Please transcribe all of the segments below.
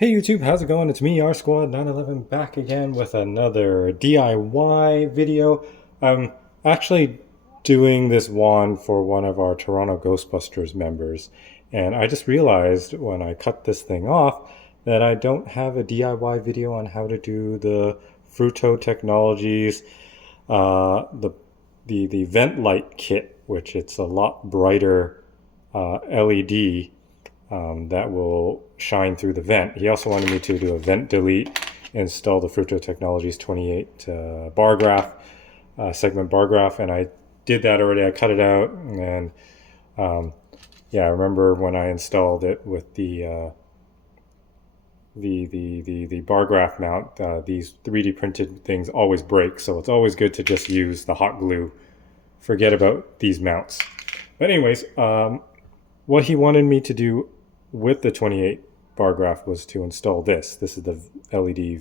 Hey YouTube, how's it going? It's me, R Squad 911, back again with another DIY video. I'm actually doing this wand for one of our Toronto Ghostbusters members, and I just realized when I cut this thing off that I don't have a DIY video on how to do the Frutto Technologies, the the vent light kit, which it's a lot brighter LED that will shine through the vent. He also wanted me to do a vent delete, install the Frutto Technologies 28 bar graph, segment bar graph, and I did that already. I cut it out, and yeah, I remember when I installed it with the bar graph mount. These 3D printed things always break, so it's always good to just use the hot glue. Forget about these mounts. But anyways, what he wanted me to do with the 28 bar graph was to install this. This is the LED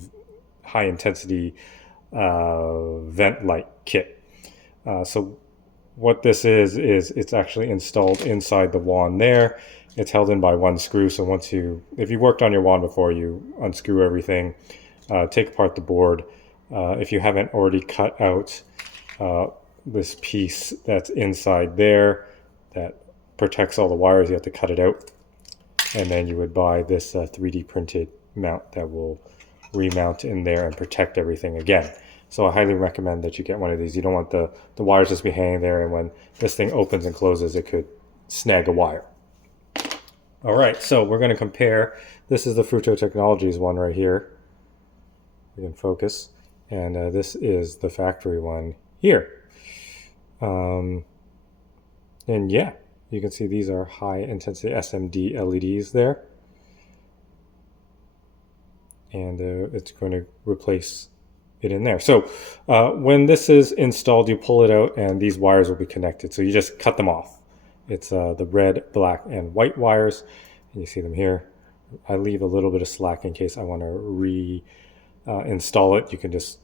high intensity vent light kit. So what this is it's actually installed inside the wand there. It's held in by one screw. So if you worked on your wand before, you unscrew everything, take apart the board. If you haven't already cut out this piece that's inside there that protects all the wires, you have to cut it out. And then you would buy this 3D printed mount that will remount in there and protect everything again. So I highly recommend that you get one of these. You don't want the wires just be hanging there, and when this thing opens and closes, it could snag a wire. All right, so we're going to compare. This is the Frutto Technologies one right here. You can focus. And this is the factory one here. And yeah, you can see these are high intensity SMD LEDs there. And it's going to replace it in there. So when this is installed, you pull it out and these wires will be connected. So you just cut them off. It's the red, black, and white wires. And you see them here. I leave a little bit of slack in case I want to install it. You can just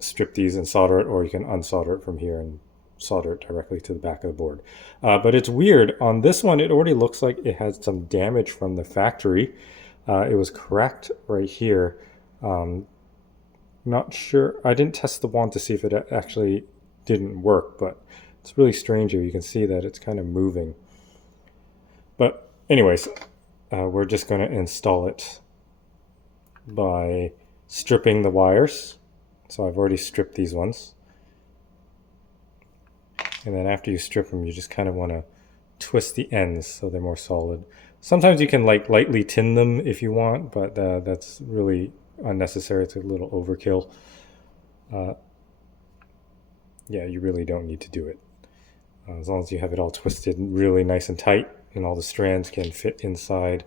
strip these and solder it, or you can unsolder it from here and solder it directly to the back of the board. But it's weird. On this one, it already looks like it has some damage from the factory. It was cracked right here. Not sure. I didn't test the wand to see if it actually didn't work, but it's really strange here. You can see that it's kind of moving. But anyways, we're just going to install it by stripping the wires. So I've already stripped these ones. And then after you strip them, you just kind of want to twist the ends so they're more solid. Sometimes you can like lightly tin them if you want, but that's really unnecessary. It's a little overkill. Yeah, you really don't need to do it. As long as you have it all twisted really nice and tight and all the strands can fit inside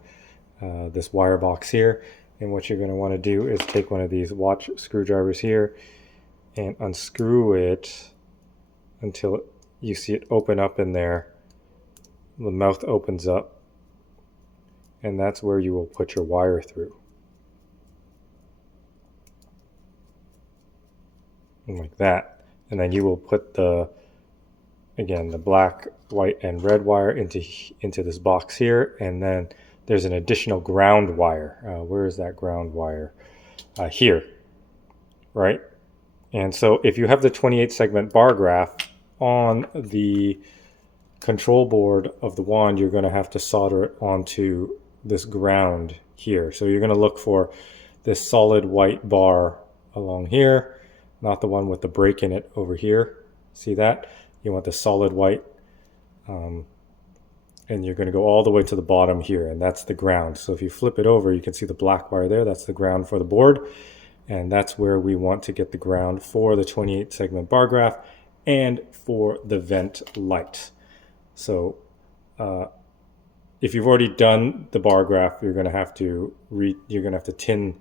this wire box here. And what you're going to want to do is take one of these watch screwdrivers here and unscrew it until you see it open up in there. The mouth opens up, and that's where you will put your wire through. Like that. And then you will put again, the black, white, and red wire into this box here, and then there's an additional ground wire. Where is that ground wire? Here, right? And so if you have the 28 segment bar graph on the control board of the wand, you're going to have to solder it onto this ground here. So you're going to look for this solid white bar along here, not the one with the break in it over here. See that? You want the solid white, and you're going to go all the way to the bottom here, and that's the ground. So if you flip it over, you can see the black wire there. That's the ground for the board, and that's where we want to get the ground for the 28 segment bar graph and for the vent light. So if you've already done the bar graph, you're going to have to tin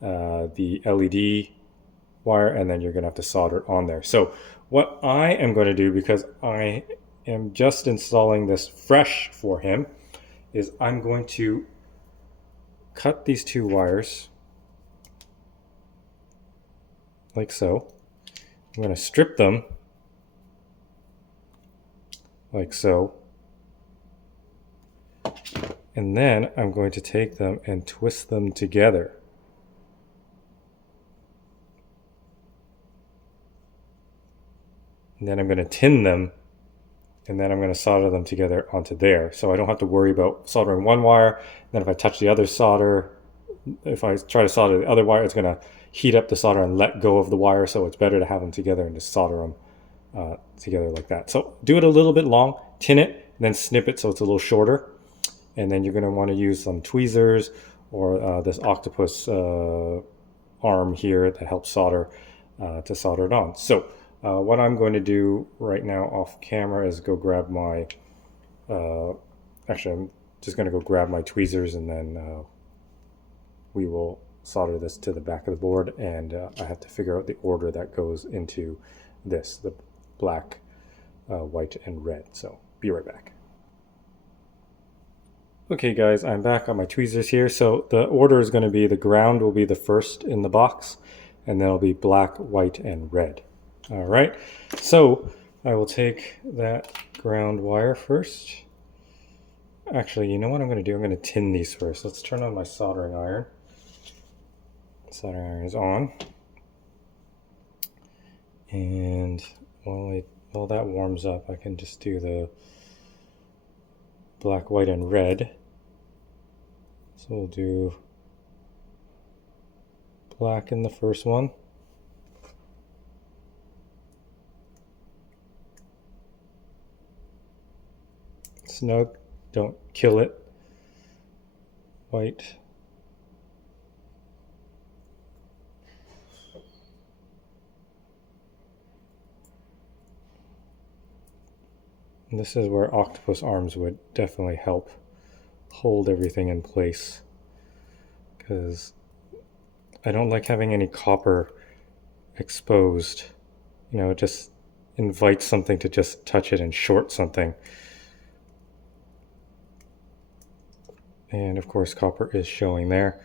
the LED wire, and then you're going to have to solder it on there. So what I am going to do, because I am just installing this fresh for him, is I'm going to cut these two wires like so. I'm going to strip them like so. And then I'm going to take them and twist them together. And then I'm going to tin them, and then I'm going to solder them together onto there. So I don't have to worry about soldering one wire. Then if I touch the other solder, if I try to solder the other wire, it's going to heat up the solder and let go of the wire. So it's better to have them together and just solder them together like that. So do it a little bit long, tin it, and then snip it so it's a little shorter. And then you're going to want to use some tweezers or this octopus arm here that helps solder to solder it on. So what I'm going to do right now off camera is go grab my, actually I'm just going to go grab my tweezers, and then we will solder this to the back of the board, and I have to figure out the order that goes into this, the black, white, and red. So be right back. Okay guys, I'm back on my tweezers here. So the order is going to be the ground will be the first in the box, and then it'll be black, white, and red. All right, so I will take that ground wire first. Actually, you know what I'm going to do? I'm going to tin these first. Let's turn on my soldering iron. Soldering iron is on. And while that warms up, I can just do the black, white, and red. So we'll do black in the first one. Snug, don't kill it. White. And this is where octopus arms would definitely help hold everything in place, because I don't like having any copper exposed. You know, it just invites something to just touch it and short something. And of course copper is showing there,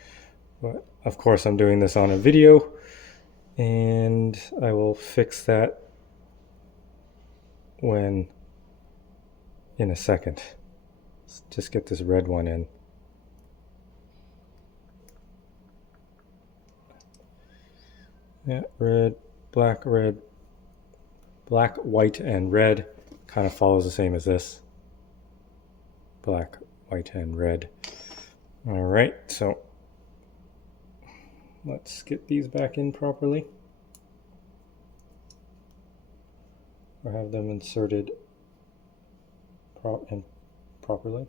but of course I'm doing this on a video, and I will fix that in a second. Let's just get this red one in. Yeah, red, black, white, and red kind of follows the same as this. Black, white, and red. All right, so let's get these back in properly, or have them inserted properly.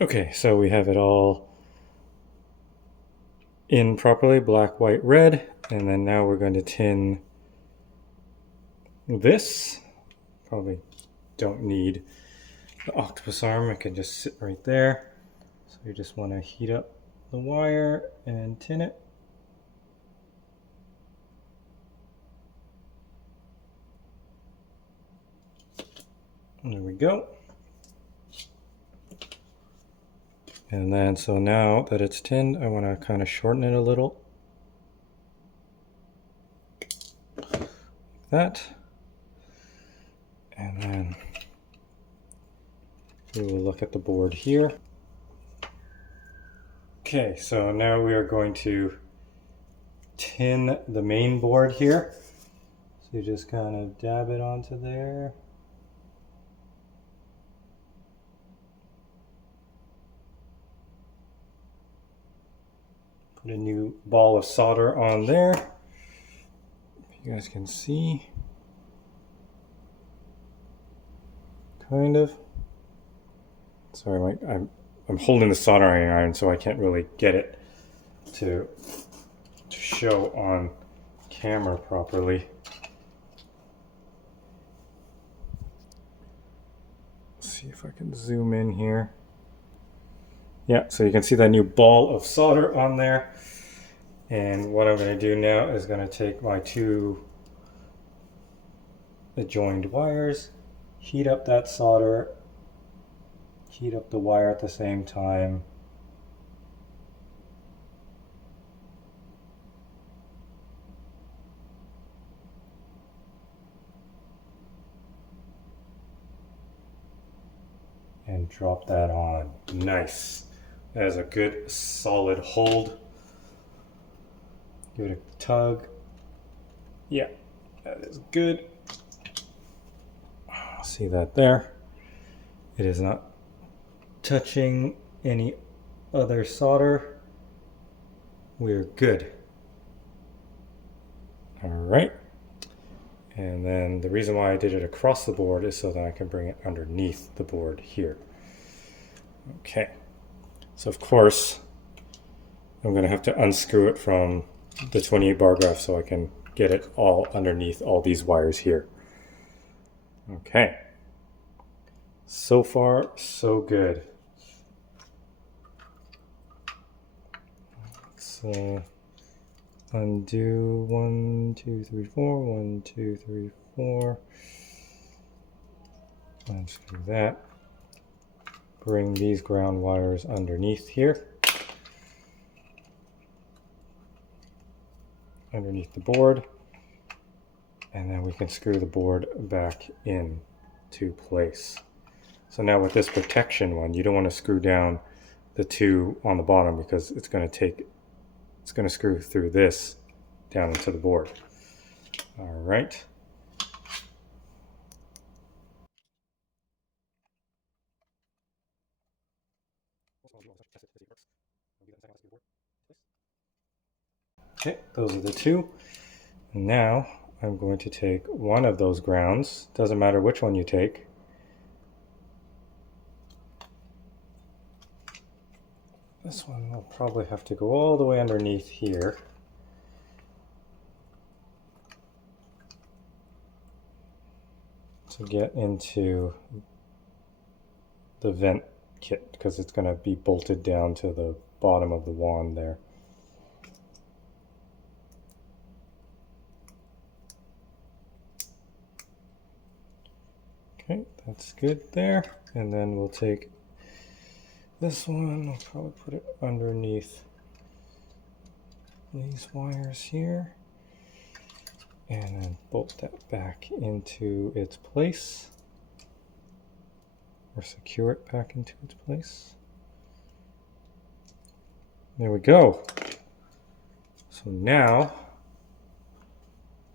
Okay, so we have it all in properly, black, white, red, and then now we're going to tin this. Probably don't need the octopus arm, it can just sit right there. So you just want to heat up the wire and tin it. There we go. And then, so now that it's tinned, I want to kind of shorten it a little. Like that. And then we will look at the board here. Okay, so now we are going to tin the main board here. So you just kind of dab it onto there. Put a new ball of solder on there. You guys can see. Kind of. Sorry, I'm holding the soldering iron, so I can't really get it to show on camera properly. Let's see if I can zoom in here. Yeah, so you can see that new ball of solder on there. And what I'm going to do now is going to take my two adjoined wires, heat up that solder, heat up the wire at the same time. And drop that on. Nice. That is a good solid hold. Give it a tug. Yeah, that is good. See that there? It is not touching any other solder. We're good. All right. And then the reason why I did it across the board is so that I can bring it underneath the board here. Okay. So of course, I'm going to have to unscrew it from the 28 bar graph so I can get it all underneath all these wires here. Okay. So far, so good. Let's undo 1, 2, 3, 4, 1, 2, 3, 4. Unscrew that. Bring these ground wires underneath here. Underneath the board. And then we can screw the board back in to place. So now with this protection one, you don't want to screw down the two on the bottom because it's going to screw through this down into the board. All right. Okay, those are the two. Now I'm going to take one of those grounds. Doesn't matter which one you take. This one will probably have to go all the way underneath here. To get into the vent kit because it's going to be bolted down to the bottom of the wand there. Okay, that's good there. And then we'll take this one, I'll probably put it underneath these wires here. And then bolt that back into its place. Or secure it back into its place. There we go. So now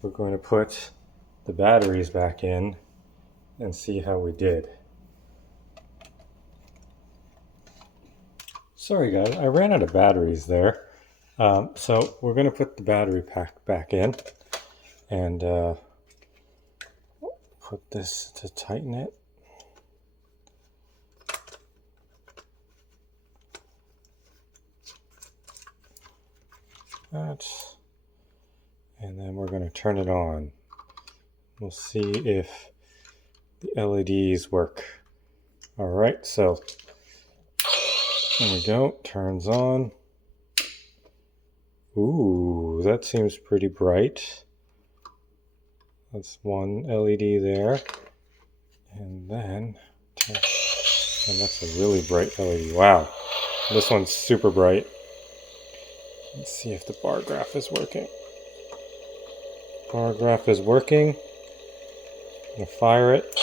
we're going to put the batteries back in and see how we did. Sorry guys, I ran out of batteries there. So we're going to put the battery pack back in and put this to tighten it. That. And then we're going to turn it on. We'll see if the LEDs work. All right, so there we go, turns on. Ooh, that seems pretty bright. That's one LED there. And then, and that's a really bright LED. Wow, this one's super bright. Let's see if the bar graph is working. Bar graph is working. I'm gonna fire it.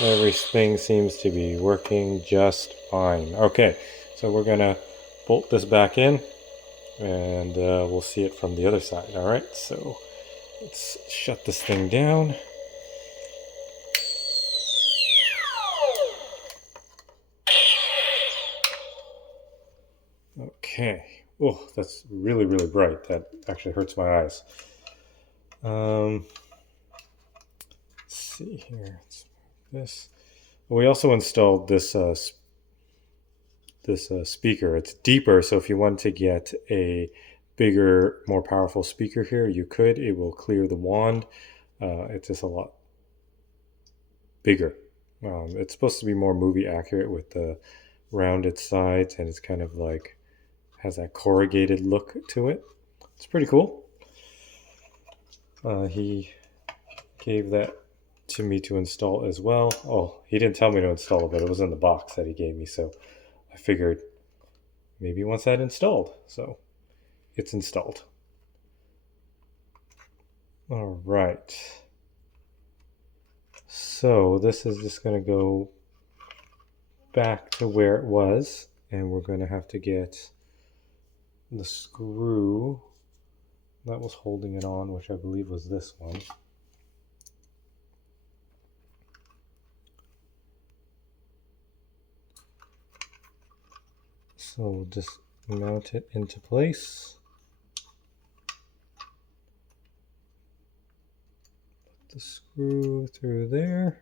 Everything seems to be working just fine. Okay, so we're gonna bolt this back in and we'll see it from the other side. All right, so let's shut this thing down. Okay. Oh, that's really, really bright. That actually hurts my eyes. Let's see here. Let's move this. We also installed this speaker. It's deeper, so if you want to get a bigger, more powerful speaker here, you could. It will clear the wand. It's just a lot bigger. It's supposed to be more movie accurate with the rounded sides, and it's kind of like has that corrugated look to it. It's pretty cool. He gave that to me to install as well. Oh, he didn't tell me to install it, but it was in the box that he gave me, so I figured maybe once that installed. So it's installed. All right. So this is just going to go back to where it was, and we're going to have to get the screw that was holding it on, which I believe was this one. So we'll just mount it into place. Put the screw through there.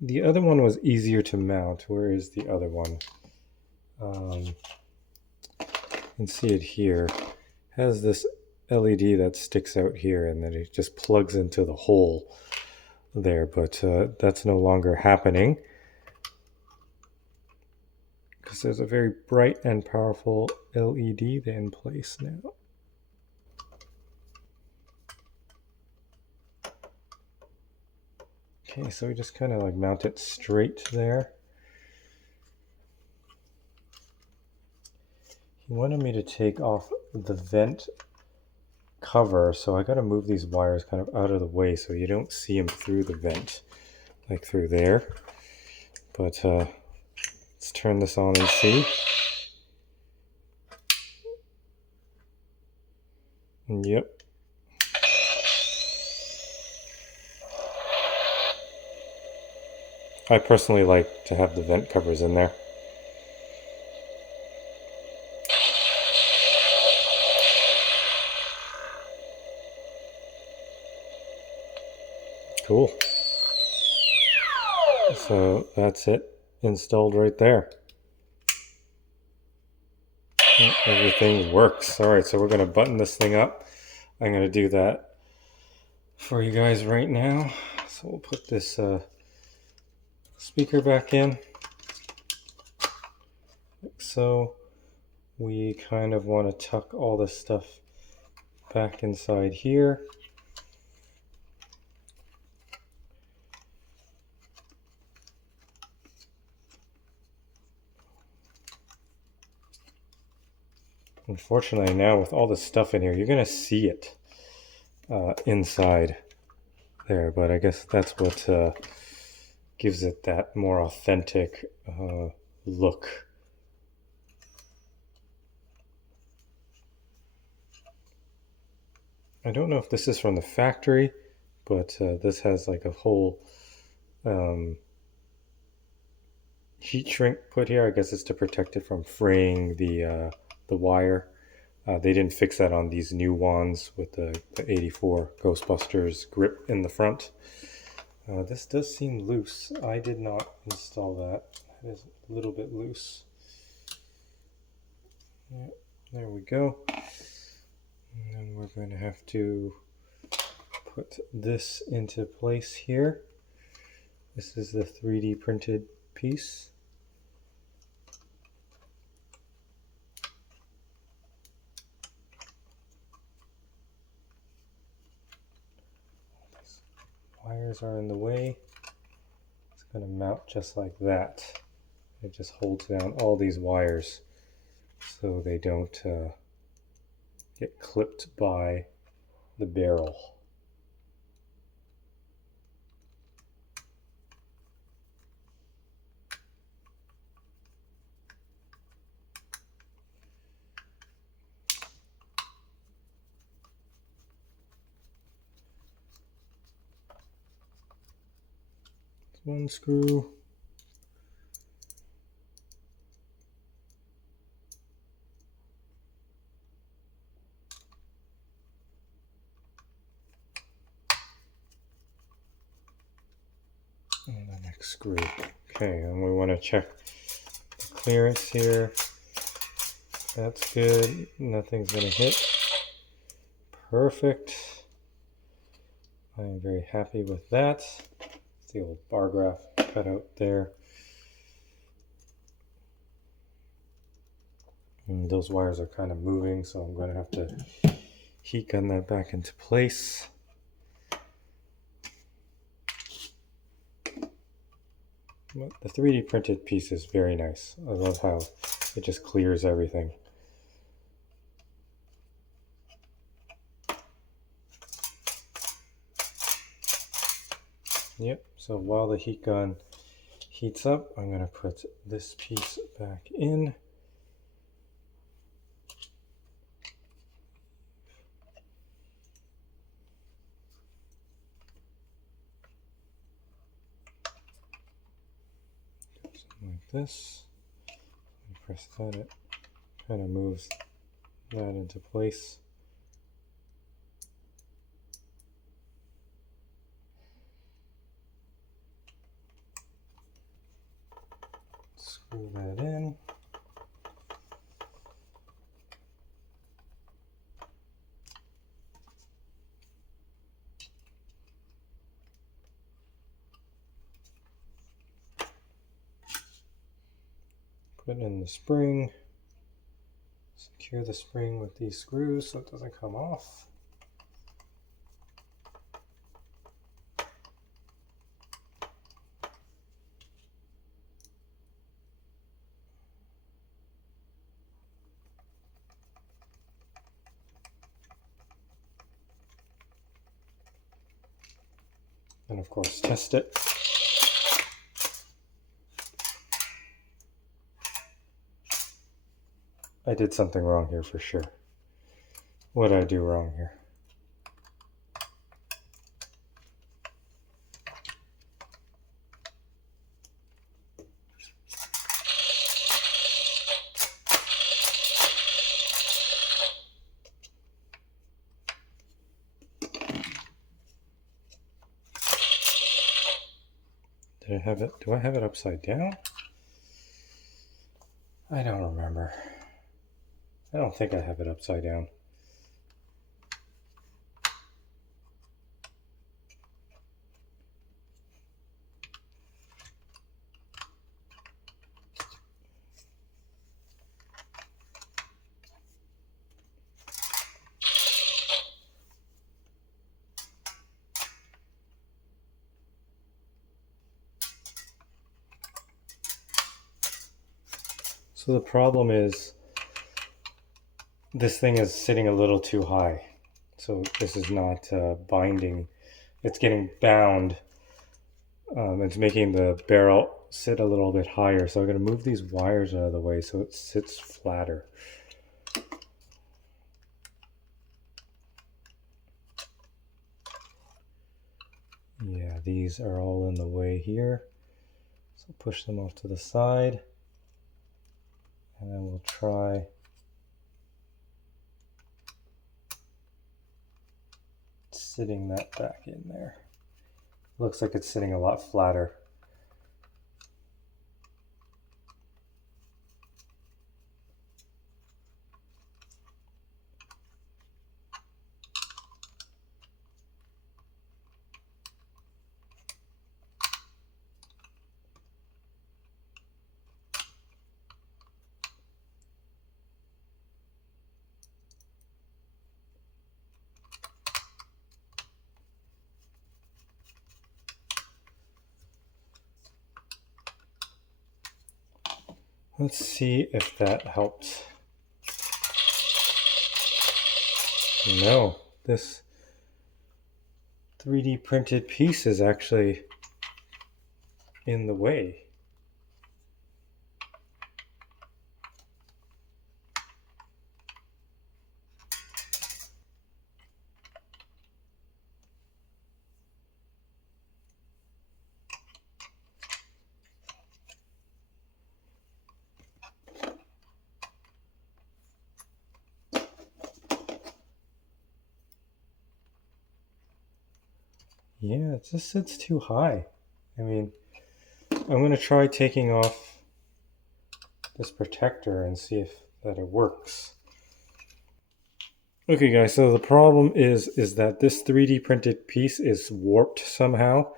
The other one was easier to mount. Where is the other one? You can see it here. It has this LED that sticks out here, and then it just plugs into the hole there, but that's no longer happening because there's a very bright and powerful LED in place now. Okay, so we just kind of like mount it straight there. He wanted me to take off the vent cover, so I got to move these wires kind of out of the way so you don't see them through the vent, like through there. But let's turn this on and see. Yep. I personally like to have the vent covers in there. Cool. So that's it, installed right there. Everything works. All right, so we're going to button this thing up. I'm going to do that for you guys right now. So we'll put this speaker back in. So we kind of want to tuck all this stuff back inside here. Unfortunately, now with all this stuff in here, you're going to see it inside there, but I guess that's what gives it that more authentic look. I don't know if this is from the factory, but this has like a whole heat shrink put here. I guess it's to protect it from fraying the wire. They didn't fix that on these new ones with the 84 Ghostbusters grip in the front. This does seem loose. I did not install that. It is a little bit loose. Yeah, there we go. And then we're going to have to put this into place here. This is the 3D printed piece. These wires are in the way. It's going to mount just like that. It just holds down all these wires so they don't get clipped by the barrel. One screw. And the next screw. Okay, and we want to check the clearance here. That's good. Nothing's going to hit. Perfect. I am very happy with that. It's the old bar graph cut out there. And those wires are kind of moving, so I'm going to have to heat gun that back into place. But the 3D printed piece is very nice. I love how it just clears everything. Yep, so while the heat gun heats up, I'm going to put this piece back in. Something like this. Press that, it kind of moves that into place. Screw that in. Put in the spring. Secure the spring with these screws so it doesn't come off. And of course, test it. I did something wrong here for sure. What did I do wrong here? Did I have it? Do I have it upside down? I don't remember. I don't think I have it upside down. So the problem is this thing is sitting a little too high. So this is not binding. It's getting bound. It's making the barrel sit a little bit higher. So I'm going to move these wires out of the way so it sits flatter. Yeah, these are all in the way here. So push them off to the side. And then we'll try sitting that back in there. Looks like it's sitting a lot flatter. Let's see if that helped. No, this 3D printed piece is actually in the way. Yeah, it just sits too high. I mean, I'm going to try taking off this protector and see if that it works. Okay guys, so the problem is that this 3D printed piece is warped somehow.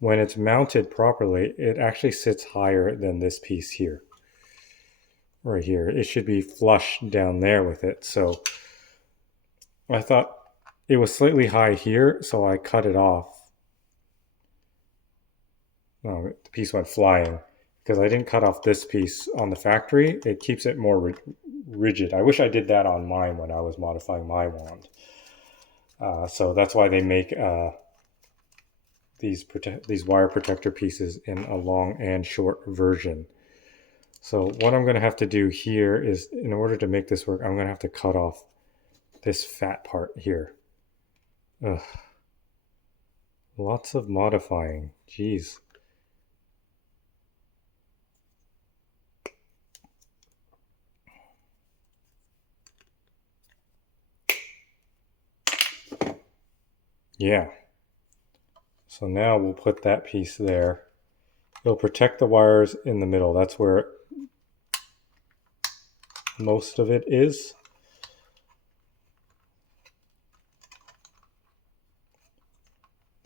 When it's mounted properly, it actually sits higher than this piece here. Right here. It should be flush down there with it. So I thought it was slightly high here, so I cut it off. Oh, the piece went flying because I didn't cut off this piece on the factory. It keeps it more rigid. I wish I did that on mine when I was modifying my wand. So that's why they make these wire protector pieces in a long and short version. So what I'm going to have to do here is, in order to make this work, I'm going to have to cut off this fat part here. Ugh. Lots of modifying. Jeez. Yeah. So now we'll put that piece there. It'll protect the wires in the middle. That's where most of it is.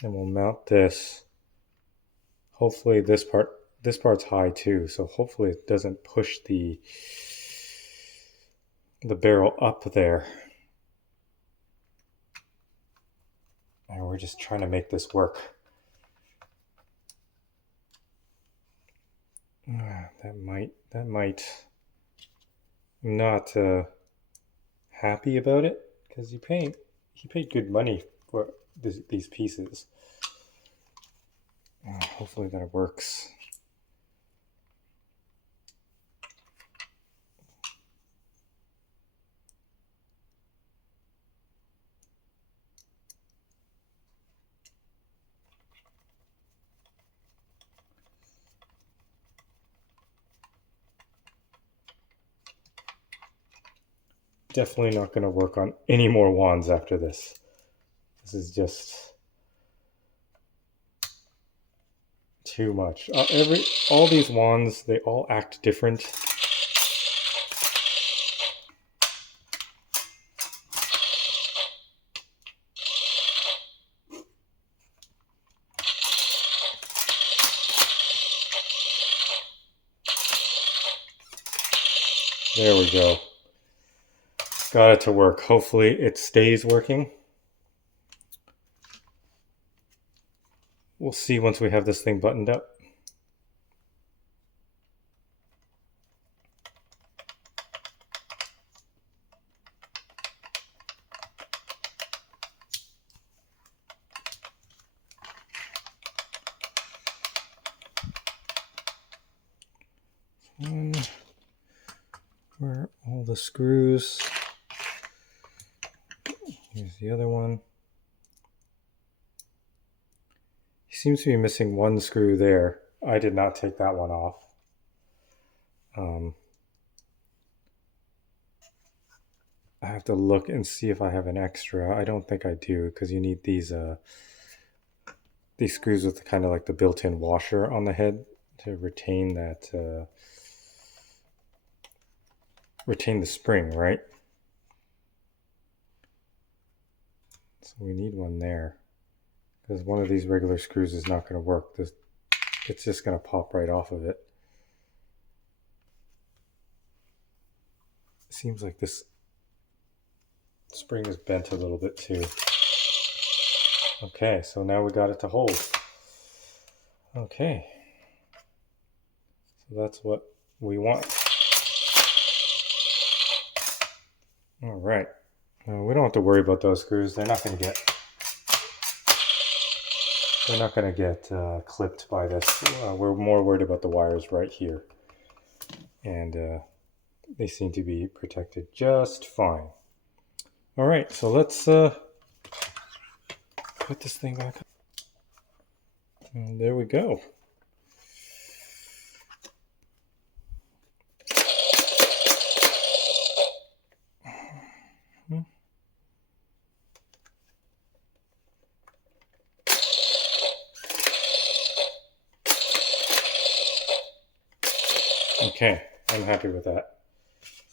And we'll mount this. Hopefully this part's high too, so hopefully it doesn't push the barrel up there. And we're just trying to make this work. That might. I'm not happy about it because he paid good money for these pieces. Hopefully that works. Definitely not going to work on any more wands after this. This is just too much. All these wands, they all act different. There we go. Got it to work. Hopefully it stays working. We'll see once we have this thing buttoned up. And where are all the screws? Here's the other one. He seems to be missing one screw there. I did not take that one off. I have to look and see if I have an extra. I don't think I do, because you need these screws with kind of like the built-in washer on the head to retain that retain the spring, right? So we need one there, because one of these regular screws is not going to work. It's just going to pop right off of it. It seems like this spring is bent a little bit too. Okay, so now we got it to hold. Okay, so that's what we want. All right, we don't have to worry about those screws. They're not going to get clipped by this. We're more worried about the wires right here, and they seem to be protected just fine. All right, so let's put this thing back up. And there we go. Okay, I'm happy with that.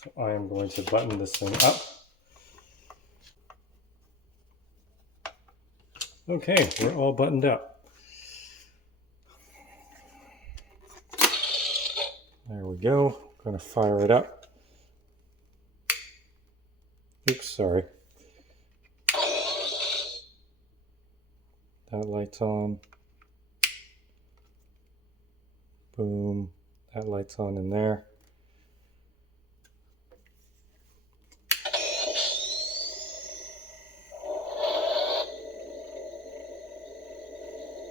So I am going to button this thing up. Okay, we're all buttoned up. There we go. Gonna fire it up. Oops, sorry. That light's on. Boom. That light's on in there.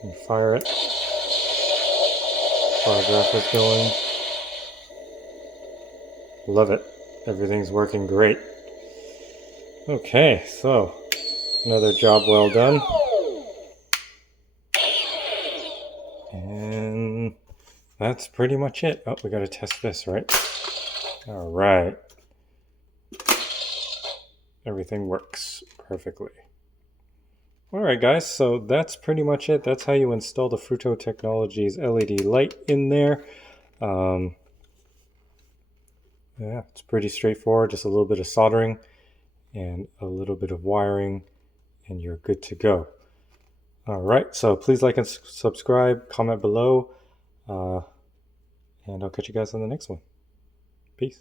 And fire it. Bar graph is going. Love it. Everything's working great. Okay, so another job well done. And that's pretty much it. Oh, we got to test this, right? All right. Everything works perfectly. All right, guys, so that's pretty much it. That's how you install the Frutto Technologies LED light in there. Yeah, it's pretty straightforward. Just a little bit of soldering and a little bit of wiring, and you're good to go. All right, so please like and subscribe, comment below, and I'll catch you guys on the next one. Peace.